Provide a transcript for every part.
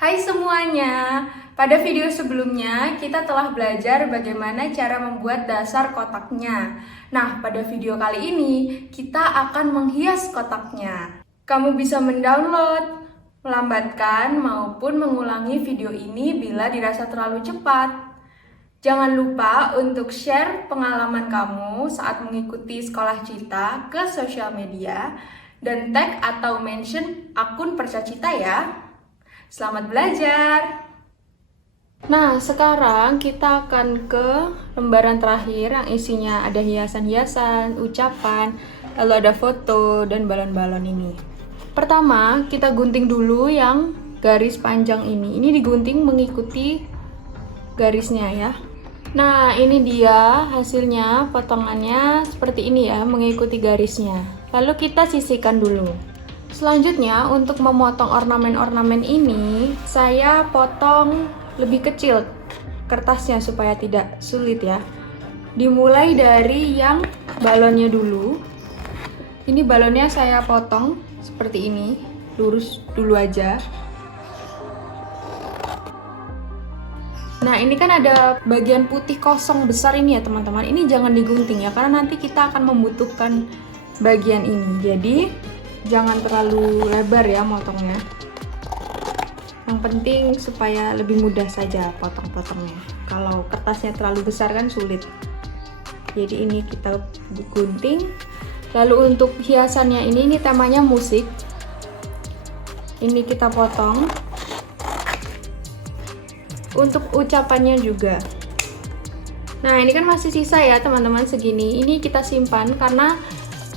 Hai semuanya, pada video sebelumnya kita telah belajar bagaimana cara membuat dasar kotaknya. Nah, pada video kali ini kita akan menghias kotaknya. Kamu bisa mendownload, melambatkan, maupun mengulangi video ini bila dirasa terlalu cepat. Jangan lupa untuk share pengalaman kamu saat mengikuti sekolah Cita ke sosial media dan tag atau mention akun Persacita ya. Selamat belajar! Nah, sekarang kita akan ke lembaran terakhir yang isinya ada hiasan-hiasan, ucapan, lalu ada foto, dan balon-balon ini. Pertama, kita gunting dulu yang garis panjang ini. Ini digunting mengikuti garisnya ya. Nah, ini dia hasilnya, potongannya seperti ini ya, mengikuti garisnya. Lalu kita sisihkan dulu. Selanjutnya, untuk memotong ornamen-ornamen ini, saya potong lebih kecil kertasnya supaya tidak sulit ya. Dimulai dari yang balonnya dulu. Ini balonnya saya potong seperti ini, lurus dulu aja. Nah, ini kan ada bagian putih kosong besar ini ya teman-teman. Ini jangan digunting ya, karena nanti kita akan membutuhkan bagian ini. Jadi jangan terlalu lebar ya motongnya. Yang penting supaya lebih mudah saja potong-potongnya. Kalau kertasnya terlalu besar kan sulit. Jadi ini kita gunting. Lalu untuk hiasannya ini temanya musik. Ini kita potong. Untuk ucapannya juga. Nah, ini kan masih sisa ya teman-teman segini. Ini kita simpan karena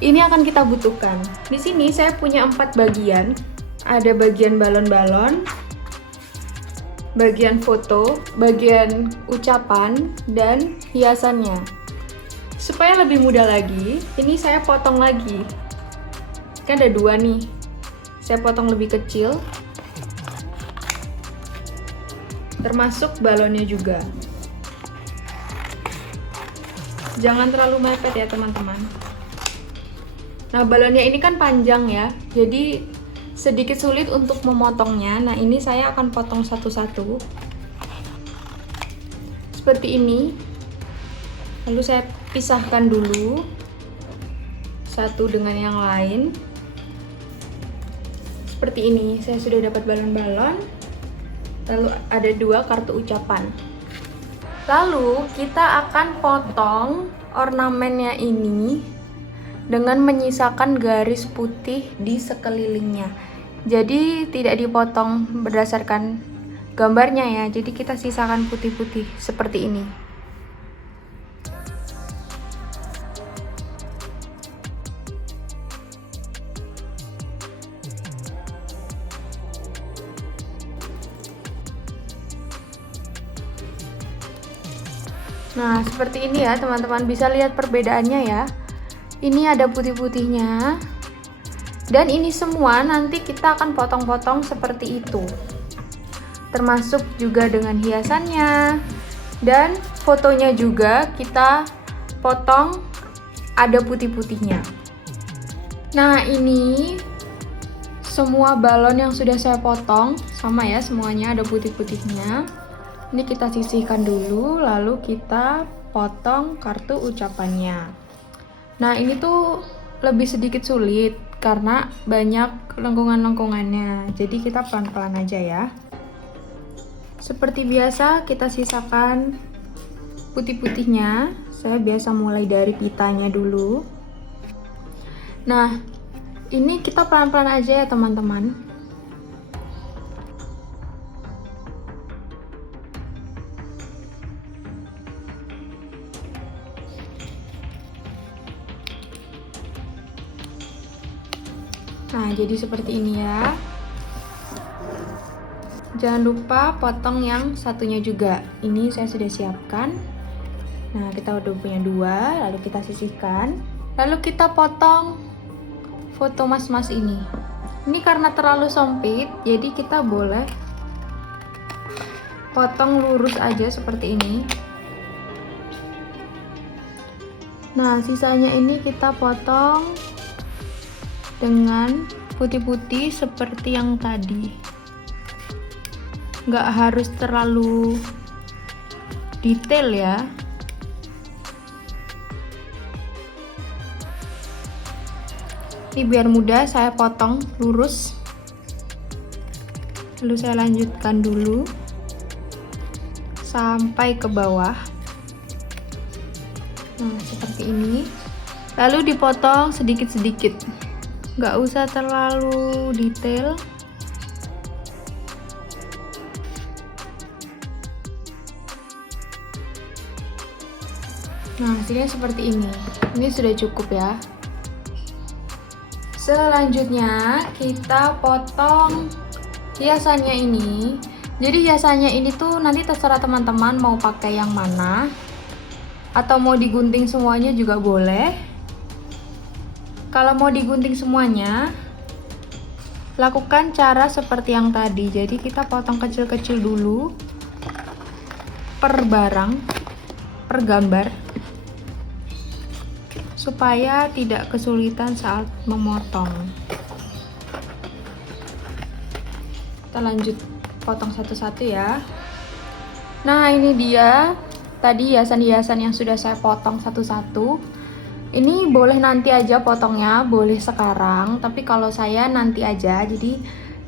ini akan kita butuhkan. Di sini saya punya 4 bagian. Ada bagian balon-balon, bagian foto, bagian ucapan, dan hiasannya. Supaya lebih mudah lagi, ini saya potong lagi. Kan ada 2 nih. Saya potong lebih kecil. Termasuk balonnya juga. Jangan terlalu mepet ya teman-teman. Nah, balonnya ini kan panjang ya, jadi sedikit sulit untuk memotongnya. Nah, ini saya akan potong satu-satu. Seperti ini. Lalu saya pisahkan dulu satu dengan yang lain. Seperti ini, saya sudah dapat balon-balon. Lalu ada 2 kartu ucapan. Lalu kita akan potong ornamennya ini dengan menyisakan garis putih di sekelilingnya. Jadi tidak dipotong berdasarkan gambarnya ya. Jadi kita sisakan putih-putih seperti ini. Nah, seperti ini ya teman-teman, bisa lihat perbedaannya ya. Ini ada putih-putihnya. Dan ini semua nanti kita akan potong-potong seperti itu. Termasuk juga dengan hiasannya. Dan fotonya juga kita potong ada putih-putihnya. Nah, ini semua balon yang sudah saya potong sama ya, semuanya ada putih-putihnya. Ini kita sisihkan dulu, lalu kita potong kartu ucapannya. Nah, ini tuh lebih sedikit sulit karena banyak lengkungan-lengkungannya. Jadi kita pelan-pelan aja ya. Seperti biasa kita sisakan putih-putihnya. Saya biasa mulai dari pitanya dulu. Nah, ini kita pelan-pelan aja ya teman-teman. Nah, jadi seperti ini ya. Jangan lupa potong yang satunya juga. Ini saya sudah siapkan. Nah, kita udah punya 2, lalu kita sisihkan. Lalu kita potong foto mas-mas ini. Ini karena terlalu sempit, jadi kita boleh potong lurus aja seperti ini. Nah, sisanya ini kita potong dengan putih-putih seperti yang tadi. nggak harus terlalu detail ya. Ini biar mudah, saya potong lurus, lalu saya lanjutkan dulu sampai ke bawah. Nah, seperti ini. Lalu dipotong sedikit-sedikit, nggak usah terlalu detail. Nah, hasilnya seperti ini. Ini sudah cukup ya. Selanjutnya kita potong hiasannya ini. Jadi hiasannya ini tuh nanti terserah teman-teman mau pakai yang mana, atau mau digunting semuanya juga boleh. Kalau mau digunting semuanya, lakukan cara seperti yang tadi. Jadi kita potong kecil-kecil dulu per barang, per gambar, supaya tidak kesulitan saat memotong. Kita lanjut potong satu-satu ya. Nah, ini dia tadi hiasan-hiasan yang sudah saya potong satu-satu. Ini boleh nanti aja potongnya, boleh sekarang, tapi kalau saya nanti aja. Jadi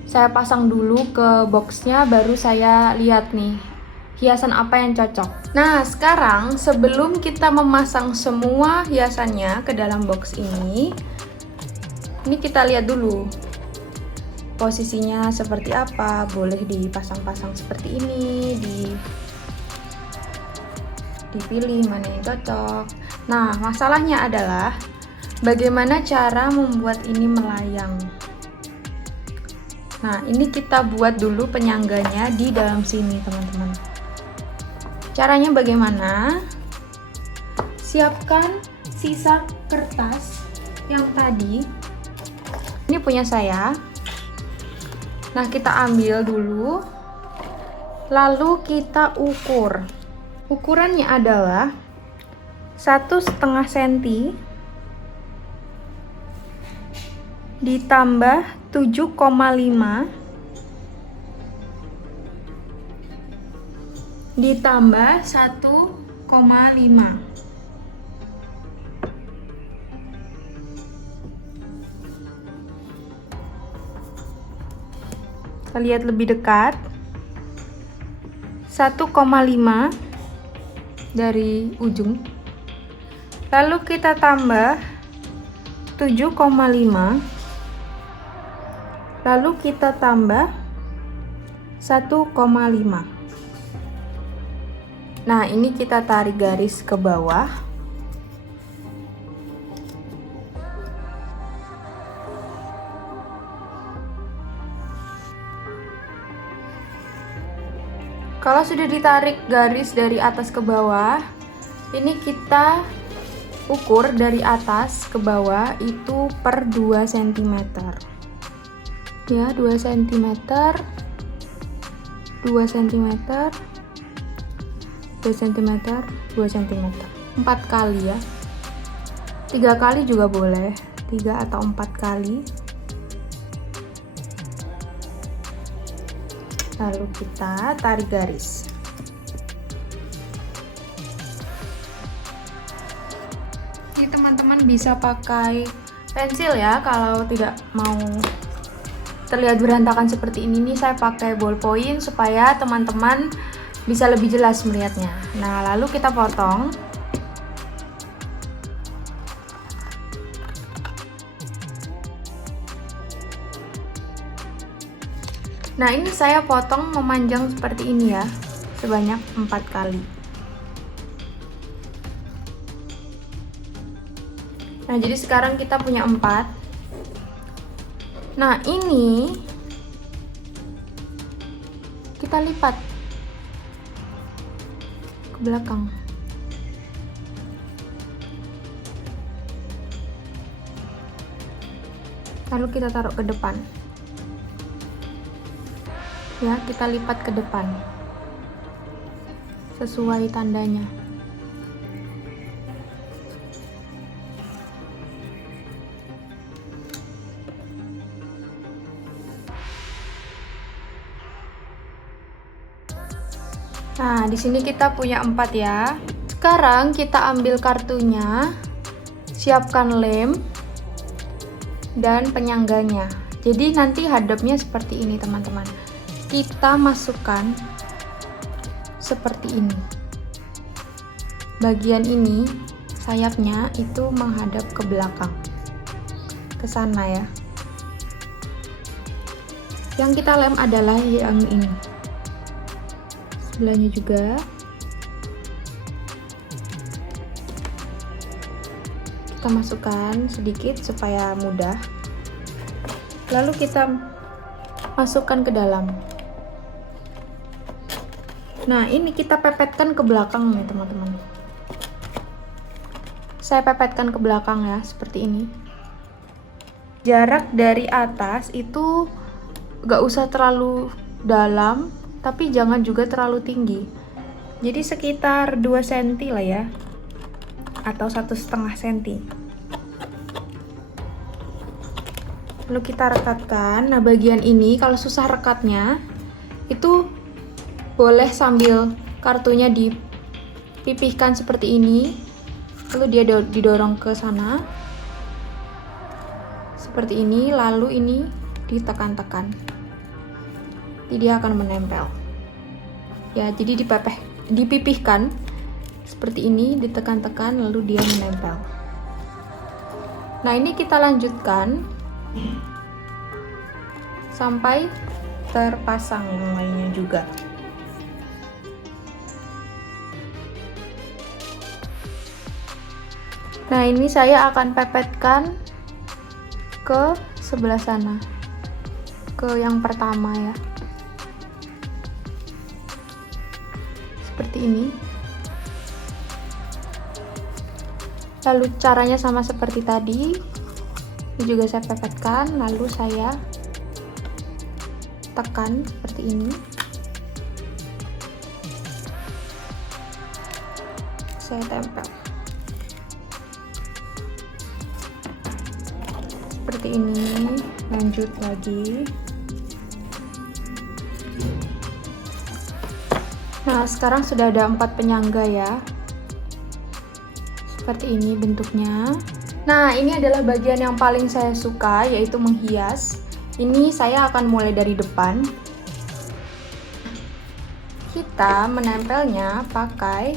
saya pasang dulu ke boxnya, baru saya lihat nih hiasan apa yang cocok. Nah, sekarang sebelum kita memasang semua hiasannya ke dalam box ini kita lihat dulu posisinya seperti apa. Boleh dipasang-pasang seperti ini, dipilih mana yang cocok. Nah, masalahnya adalah bagaimana cara membuat ini melayang. Nah, ini kita buat dulu penyangganya di dalam sini, teman-teman. Caranya bagaimana? Siapkan sisa kertas yang tadi. Ini punya saya. Nah, kita ambil dulu, lalu kita ukur. Ukurannya adalah 1,5 cm ditambah 7,5 ditambah 1,5. Kita lihat lebih dekat. 1,5 dari ujung. Lalu kita tambah 7,5. Lalu kita tambah 1,5. Nah, ini kita tarik garis ke bawah. Kalau sudah ditarik garis dari atas ke bawah, ini kita ukur dari atas ke bawah itu per 2 cm. Ya, 2 cm, 2 cm, 2 cm, 2 cm, 4 kali ya, 3 kali juga boleh, 3 atau 4 kali. Lalu kita tarik garis. Ini teman-teman bisa pakai pensil ya, kalau tidak mau terlihat berantakan seperti ini. Nih saya pakai ballpoint supaya teman-teman bisa lebih jelas melihatnya. Nah, lalu kita potong. Nah, ini saya potong memanjang seperti ini ya, sebanyak 4 kali. Nah, jadi sekarang kita punya 4. Nah, ini kita lipat ke belakang. Lalu kita taruh ke depan. Ya, kita lipat ke depan sesuai tandanya. Nah, di sini kita punya 4 ya. Sekarang kita ambil kartunya, siapkan lem dan penyangganya. Jadi nanti hadapnya seperti ini teman-teman. Kita masukkan seperti ini. Bagian ini sayapnya itu menghadap ke belakang, ke sana ya. Yang kita lem adalah yang ini. Sebelahnya juga. Kita masukkan sedikit supaya mudah. Lalu kita masukkan ke dalam. Nah, ini kita pepetkan ke belakang nih teman-teman. Saya pepetkan ke belakang ya, seperti ini. Jarak dari atas itu gak usah terlalu dalam, tapi jangan juga terlalu tinggi. Jadi sekitar 2 cm lah ya, atau 1,5 cm. Lalu kita rekatkan. Nah, bagian ini kalau susah rekatnya, itu boleh sambil kartunya dipipihkan seperti ini, lalu dia didorong ke sana seperti ini, lalu ini ditekan-tekan, jadi dia akan menempel ya. Jadi dipipihkan seperti ini, ditekan-tekan, lalu dia menempel. Nah, ini kita lanjutkan sampai terpasang yang lainnya juga. Nah, ini saya akan pepetkan ke sebelah sana, ke yang pertama ya, seperti ini. Lalu caranya sama seperti tadi, ini juga saya pepetkan, lalu saya tekan seperti ini. Saya tempel seperti ini. Lanjut lagi. Nah, sekarang sudah ada 4 penyangga ya, seperti ini bentuknya. Nah, ini adalah bagian yang paling saya suka, yaitu menghias. Ini saya akan mulai dari depan. Kita menempelnya pakai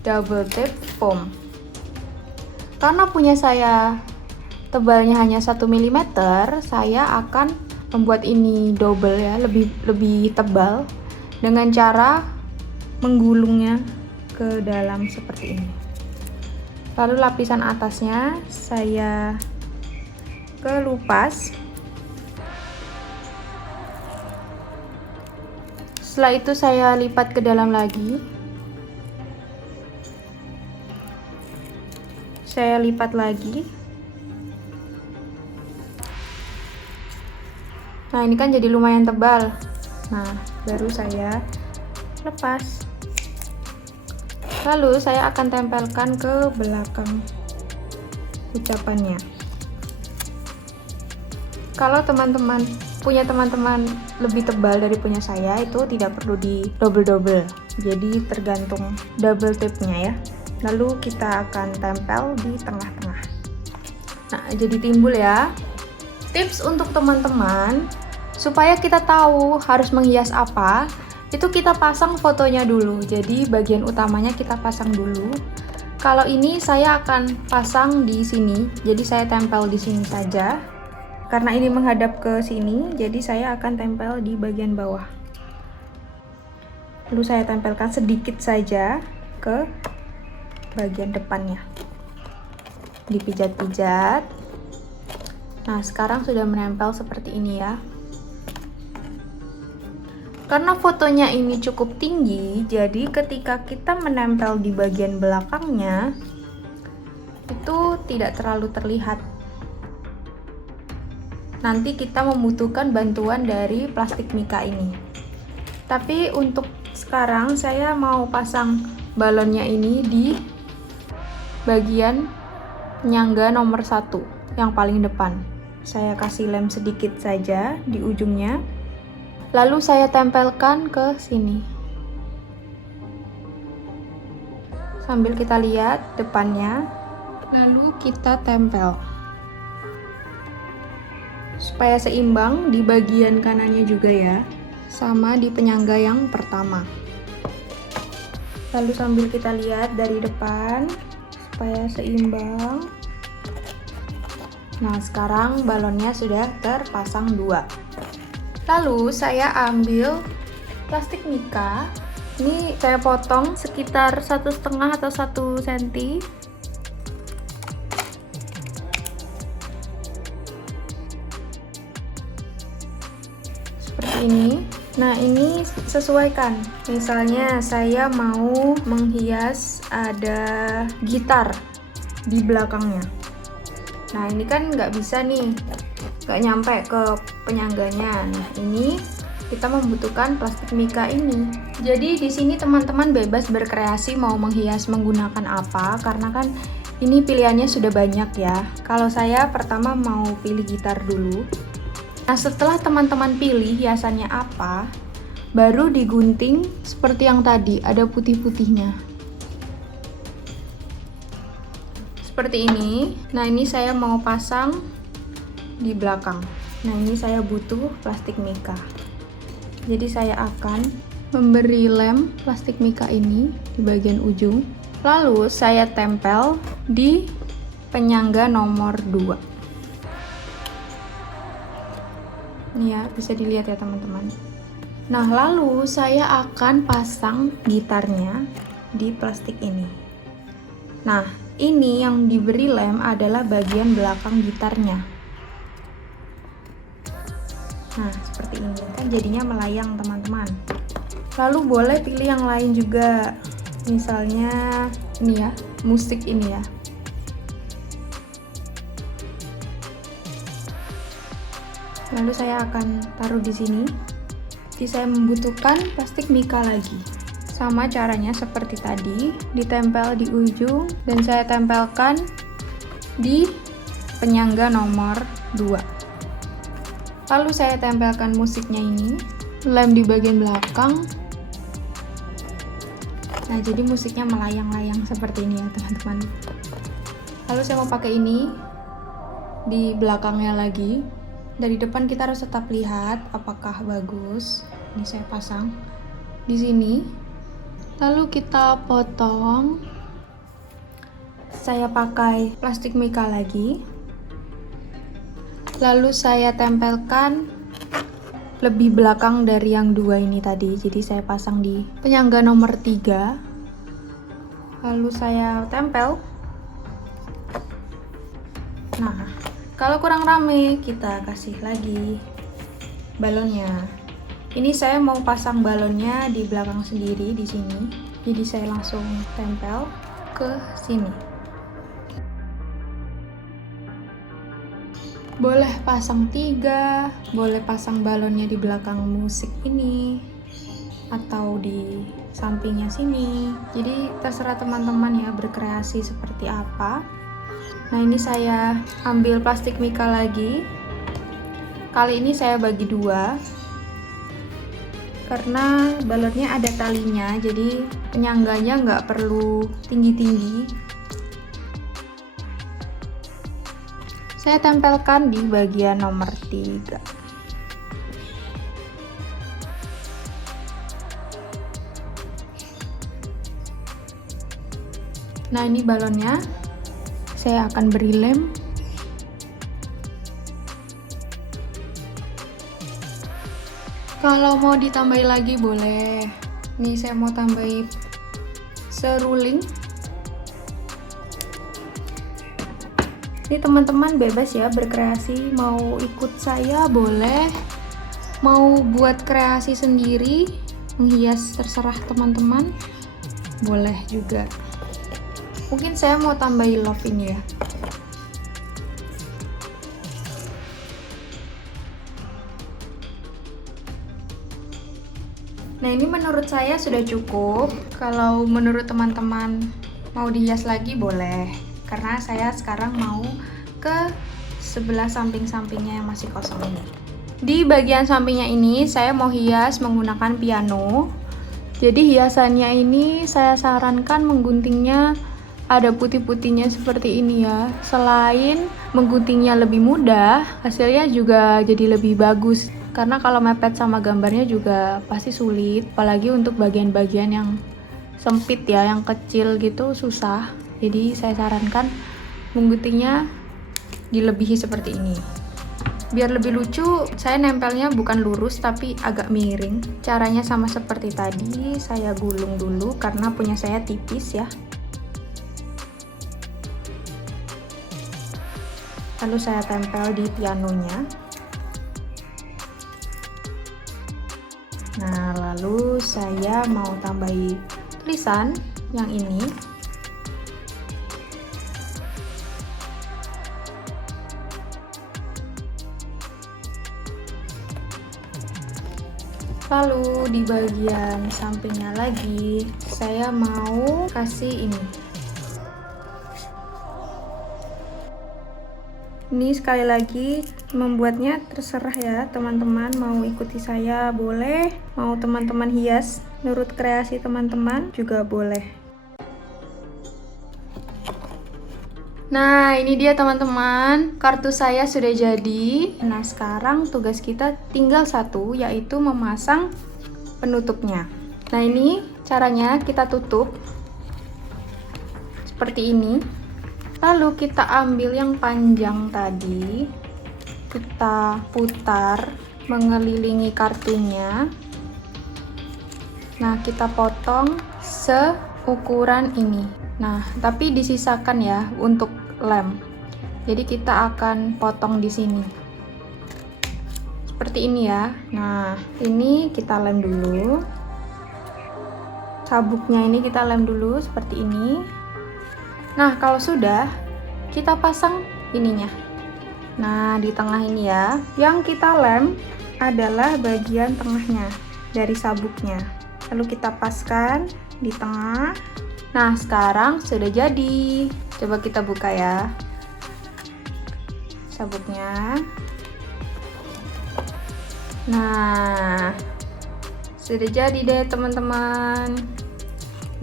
double tape foam. Karena punya saya tebalnya hanya 1 mm, saya akan membuat ini double ya, lebih tebal, dengan cara menggulungnya ke dalam seperti ini. Lalu lapisan atasnya saya kelupas. Setelah itu saya lipat ke dalam lagi. Saya lipat lagi. Nah, ini kan jadi lumayan tebal. Nah, baru saya lepas. Lalu saya akan tempelkan ke belakang ucapannya. Kalau teman-teman punya teman-teman lebih tebal dari punya saya, itu tidak perlu di double-double. Jadi tergantung double tape-nya ya. Lalu kita akan tempel di tengah-tengah. Nah, jadi timbul ya. Tips untuk teman-teman supaya kita tahu harus menghias apa, itu kita pasang fotonya dulu. Jadi bagian utamanya kita pasang dulu. Kalau ini saya akan pasang di sini, jadi saya tempel di sini saja. Karena ini menghadap ke sini, jadi saya akan tempel di bagian bawah. Lalu saya tempelkan sedikit saja ke bagian depannya. Dipijat-pijat. Nah, sekarang sudah menempel seperti ini ya. Karena fotonya ini cukup tinggi, jadi ketika kita menempel di bagian belakangnya, itu tidak terlalu terlihat. Nanti kita membutuhkan bantuan dari plastik mika ini. Tapi untuk sekarang saya mau pasang balonnya ini di bagian penyangga nomor 1 yang paling depan. Saya kasih lem sedikit saja di ujungnya. Lalu saya tempelkan ke sini. sambil kita lihat depannya, lalu kita tempel supaya seimbang di bagian kanannya juga ya, sama di penyangga yang pertama. Lalu sambil kita lihat dari depan supaya seimbang. Nah, sekarang balonnya sudah terpasang 2. Lalu saya ambil plastik mika. Ini saya potong sekitar 1,5 atau 1 cm. Seperti ini. Nah, ini sesuaikan. Misalnya saya mau menghias ada gitar di belakangnya. Nah, ini kan nggak bisa nih, nggak nyampe ke penyangganya. Nah, ini kita membutuhkan plastik mika ini. Jadi di sini teman-teman bebas berkreasi mau menghias menggunakan apa, karena kan ini pilihannya sudah banyak ya. Kalau saya pertama mau pilih gitar dulu. Nah, setelah teman-teman pilih hiasannya apa, baru digunting seperti yang tadi, ada putih-putihnya. Seperti ini. Nah, ini saya mau pasang di belakang. Nah, ini saya butuh plastik mika. Jadi saya akan memberi lem plastik mika ini di bagian ujung. Lalu saya tempel di penyangga nomor 2. Ini ya, bisa dilihat ya teman-teman. Nah, lalu saya akan pasang gitarnya di plastik ini. Nah, ini yang diberi lem adalah bagian belakang gitarnya. Nah, seperti ini kan jadinya melayang teman-teman. Lalu boleh pilih yang lain juga. Misalnya ini ya, musik ini ya. Lalu saya akan taruh di sini. Jadi saya membutuhkan plastik mika lagi. Sama caranya seperti tadi, ditempel di ujung dan saya tempelkan di penyangga nomor 2. Lalu saya tempelkan musiknya ini, lem di bagian belakang. Nah, jadi musiknya melayang-layang seperti ini ya teman-teman. Lalu saya mau pakai ini di belakangnya lagi. Dari depan kita harus tetap lihat apakah bagus. Ini saya pasang di sini. Lalu kita potong. Saya pakai plastik mika lagi. Lalu saya tempelkan lebih belakang dari yang 2 ini tadi. Jadi saya pasang di penyangga nomor 3. Lalu saya tempel. Nah, kalau kurang rame kita kasih lagi balonnya. Ini saya mau pasang balonnya di belakang sendiri di sini. Jadi saya langsung tempel ke sini. Boleh pasang 3, boleh pasang balonnya di belakang musik ini, atau di sampingnya sini. Jadi terserah teman-teman ya berkreasi seperti apa. Nah, ini saya ambil plastik mika lagi. Kali ini saya bagi 2. Karena balonnya ada talinya, jadi penyangganya nggak perlu tinggi-tinggi. Saya tempelkan di bagian nomor 3. Nah, ini balonnya. Saya akan beri lem. Kalau mau ditambahi lagi boleh. Nih saya mau tambahi seruling. Ini teman-teman bebas ya berkreasi, mau ikut saya boleh, mau buat kreasi sendiri, menghias terserah teman-teman, boleh juga. Mungkin saya mau tambahin love ini ya. Nah, ini menurut saya sudah cukup. Kalau menurut teman-teman mau dihias lagi boleh. Karena saya sekarang mau ke sebelah samping-sampingnya yang masih kosong ini. Di bagian sampingnya ini saya mau hias menggunakan piano. Jadi hiasannya ini saya sarankan mengguntingnya ada putih-putihnya seperti ini ya. Selain mengguntingnya lebih mudah, hasilnya juga jadi lebih bagus. Karena kalau mepet sama gambarnya juga pasti sulit, apalagi untuk bagian-bagian yang sempit ya, yang kecil gitu susah. Jadi saya sarankan mengguntingnya dilebihi seperti ini. Biar lebih lucu, saya nempelnya bukan lurus tapi agak miring. Caranya sama seperti tadi, saya gulung dulu karena punya saya tipis ya. Lalu saya tempel di pianonya. Nah, lalu saya mau tambahi tulisan yang ini. Lalu di bagian sampingnya lagi, saya mau kasih ini. Ini sekali lagi membuatnya terserah ya teman-teman, mau ikuti saya boleh, mau teman-teman hias menurut kreasi teman-teman juga boleh. Nah, ini dia teman-teman, kartu saya sudah jadi. Nah, sekarang tugas kita tinggal satu, yaitu memasang penutupnya. Nah, ini caranya kita tutup seperti ini. Lalu kita ambil yang panjang tadi, kita putar mengelilingi kartunya. Nah, kita potong seukuran ini. Nah, tapi disisakan ya untuk lem. Jadi kita akan potong di sini. Seperti ini ya. Nah, ini kita lem dulu. Sabuknya ini kita lem dulu seperti ini. Nah, kalau sudah, kita pasang ininya. Nah, di tengah ini ya. Yang kita lem adalah bagian tengahnya dari sabuknya. Lalu kita paskan di tengah. Nah, sekarang sudah jadi. Coba kita buka ya sabuknya. Nah, sudah jadi deh teman-teman.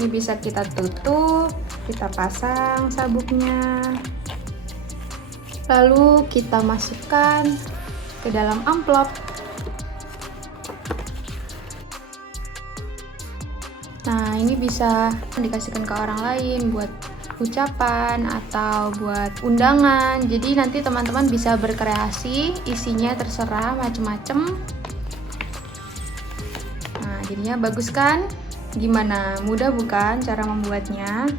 Ini bisa kita tutup, kita pasang sabuknya. Lalu kita masukkan ke dalam amplop. Nah, ini bisa dikasihkan ke orang lain buat ucapan atau buat undangan. Jadi nanti teman-teman bisa berkreasi, isinya terserah macem-macem. Nah, jadinya bagus kan? Gimana? Mudah bukan cara membuatnya?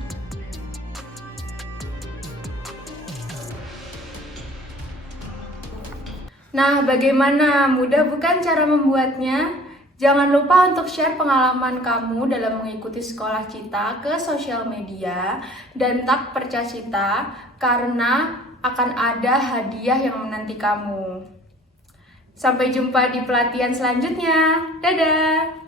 Nah, bagaimana? Mudah bukan cara membuatnya? Jangan lupa untuk share pengalaman kamu dalam mengikuti sekolah Cita ke sosial media dan tag Perca Cita karena akan ada hadiah yang menanti kamu. Sampai jumpa di pelatihan selanjutnya. Dadah!